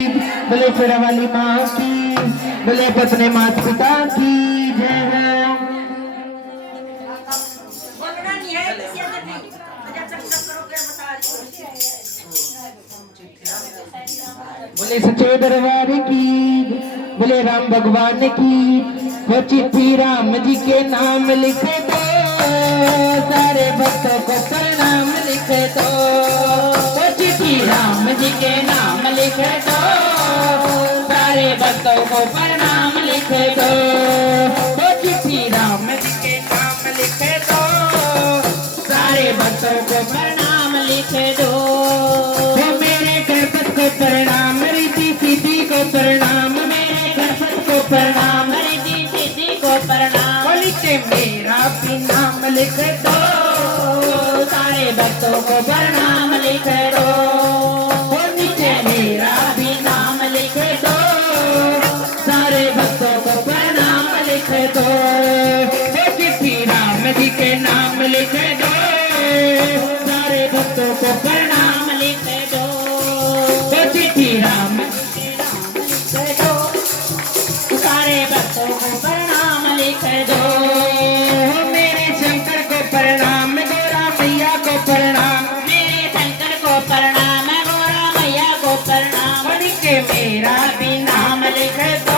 बोले फिर वाली माँ की, बोले अपने माता पिता की जय हो। बोले सच्चे दरबार की, बोले राम भगवान की। वो चिट्ठी राम जी के नाम लिखे दो, सारे भक्तों को प्रणाम लिखे दो। वो चिट्ठी राम जी के नाम लिखे दो, सारे भक्तों को प्रणाम लिखे दो। वो चिट्ठी राम जी के नाम लिखे दो, सारे भक्तों को प्रणाम लिखे दो। वो मेरे गणपत को प्रणाम, रिद्धि सिद्धि को प्रणाम, मेरे गणपत को प्रणाम, रिद्धि सिद्धि को प्रणाम। लिखे मेरा भी नाम लिख दो, सारे भक्तों को प्रणाम लिख दो। नीचे मेरा भी नाम लिख दो, सारे भक्तों को प्रणाम लिख दो। चिट्ठी राम जी के नाम लिख दो, सारे भक्तों को प्रणाम लिख दो। चिट्ठी राम जी के नाम लिख दो, सारे भक्तों को प्रणाम लिख दो। मेरे शंकर को प्रणाम, गौरा मैया को प्रणाम, मेरे शंकर को प्रणाम, गौरा मैया को प्रणाम। के मेरा भी नाम लिख दो,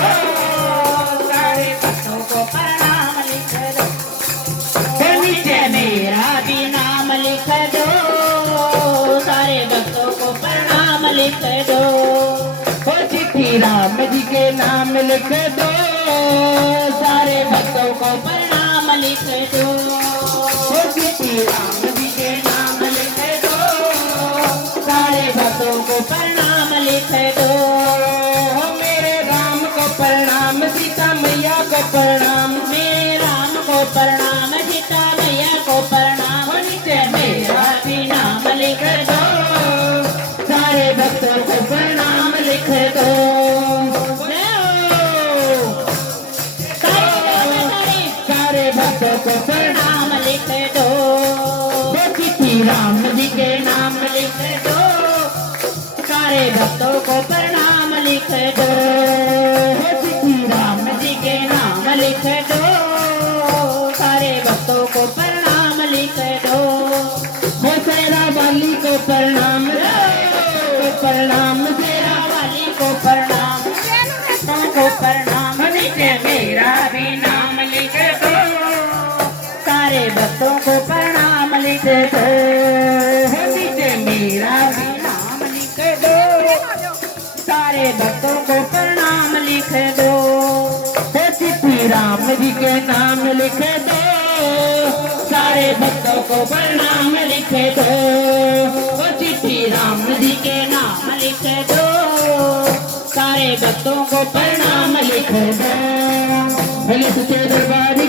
सारे भक्तों को प्रणाम लिख दो। नीचे मेरा भी नाम लिख दो, सारे भक्तों को प्रणाम लिख दो। चिट्ठी राम जी के नाम लिख दो, सारे भक्तों को प्रणाम लिख दो। चिट्ठी राम जी के नाम लिख दो, सारे भक्तों को प्रणाम लिख दो। मेरे राम को प्रणाम, सीता मैया को प्रणाम, मेरे राम को प्रणाम, सीता मैया को प्रणाम। नीचे मेरा भी नाम लिख दो, सारे भक्तों को प्रणाम लिख दो। सारे भक्तों को प्रणाम लिख दो। चिट्ठी राम जी के नाम लिख दो, सारे भक्तों को प्रणाम लिख दो। चिट्ठी राम जी के नाम लिख दो, सारे भक्तों को प्रणाम लिख दो। शेरा वाली को प्रणाम, प्रणाम शेरा वाली को प्रणाम, को प्रणाम। नीचे मेरा भी नाम लिख दो, सारे भक्तों को प्रणाम लिख दो। नीचे मेरा भी नाम लिख दो, सारे भक्तों को प्रणाम लिख दो। चिट्ठी राम जी के नाम लिख दो, सारे भक्तों को प्रणाम लिख दो। चिट्ठी राम जी के नाम लिख दो, सारे भक्तों को प्रणाम लिख दो। भले सच्चे दरबार की